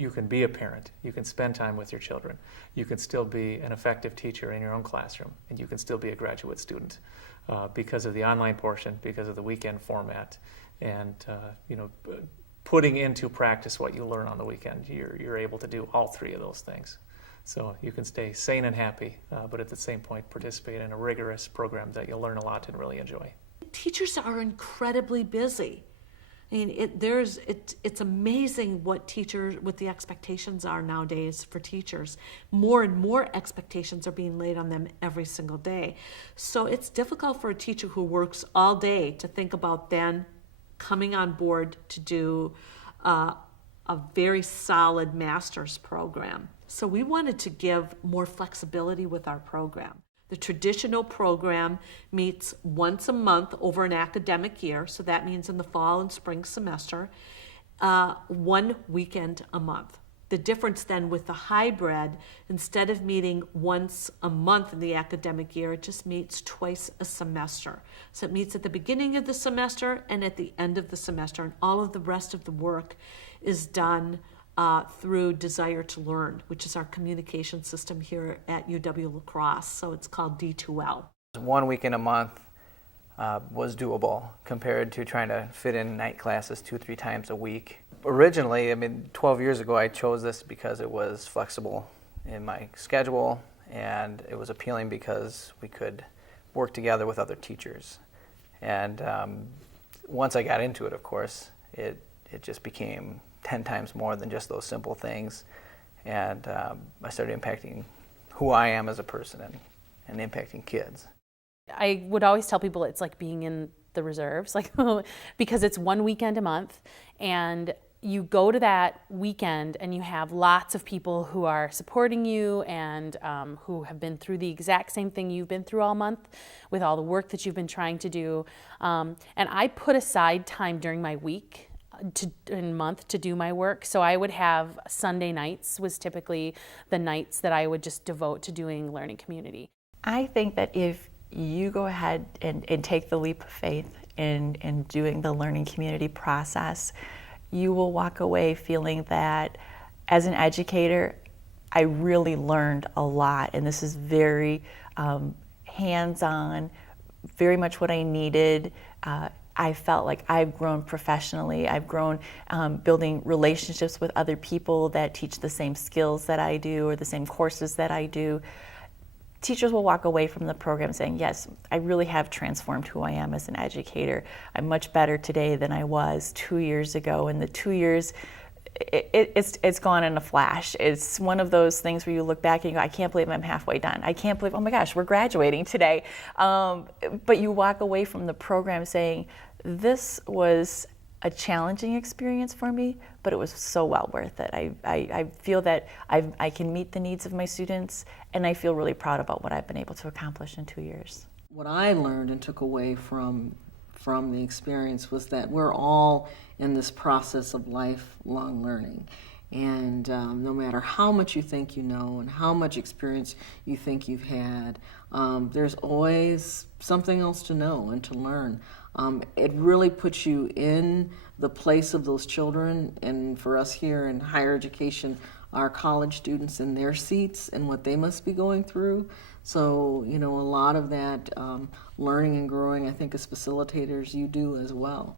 you can be a parent, you can spend time with your children, you can still be an effective teacher in your own classroom, and you can still be a graduate student because of the online portion, because of the weekend format, and putting into practice what you learn on the weekend. You're able to do all three of those things. So you can stay sane and happy, but at the same point participate in a rigorous program that you'll learn a lot and really enjoy. Teachers are incredibly busy. I mean, it's amazing what the expectations are nowadays for teachers. More and more expectations are being laid on them every single day. So it's difficult for a teacher who works all day to think about then coming on board to do a very solid master's program. So we wanted to give more flexibility with our program. The traditional program meets once a month over an academic year, so that means in the fall and spring semester, 1 weekend a month. The difference then with the hybrid, instead of meeting once a month in the academic year, it just meets twice a semester. So it meets at the beginning of the semester and at the end of the semester, and all of the rest of the work is done through Desire to Learn, which is our communication system here at UW-La Crosse. So it's called D2L. 1 weekend a month was doable compared to trying to fit in night classes 2-3 times a week. Originally, 12 years ago, I chose this because it was flexible in my schedule, and it was appealing because we could work together with other teachers. And once I got into it, of course, it just became 10 times more than just those simple things, and I started impacting who I am as a person and impacting kids. I would always tell people it's like being in the reserves, because it's 1 weekend a month, and you go to that weekend and you have lots of people who are supporting you and who have been through the exact same thing you've been through all month with all the work that you've been trying to do. And I put aside time during my week in month to do my work. So I would have Sunday nights was typically the nights that I would just devote to doing learning community. I think that if you go ahead and take the leap of faith in doing the learning community process, you will walk away feeling that as an educator, I really learned a lot, and this is very hands-on, very much what I needed. I felt like I've grown professionally. I've grown building relationships with other people that teach the same skills that I do or the same courses that I do. Teachers will walk away from the program saying, yes, I really have transformed who I am as an educator. I'm much better today than I was 2 years ago. And the 2 years, it's gone in a flash. It's one of those things where you look back and you go, I can't believe I'm halfway done. I can't believe, oh my gosh, we're graduating today. But you walk away from the program saying, this was a challenging experience for me, but it was so well worth it. I feel that I can meet the needs of my students, and I feel really proud about what I've been able to accomplish in 2 years. What I learned and took away from the experience was that we're all in this process of lifelong learning. And no matter how much you think you know and how much experience you think you've had, there's always something else to know and to learn. It really puts you in the place of those children, and for us here in higher education, our college students in their seats and what they must be going through. So, a lot of that learning and growing, I think as facilitators, you do as well.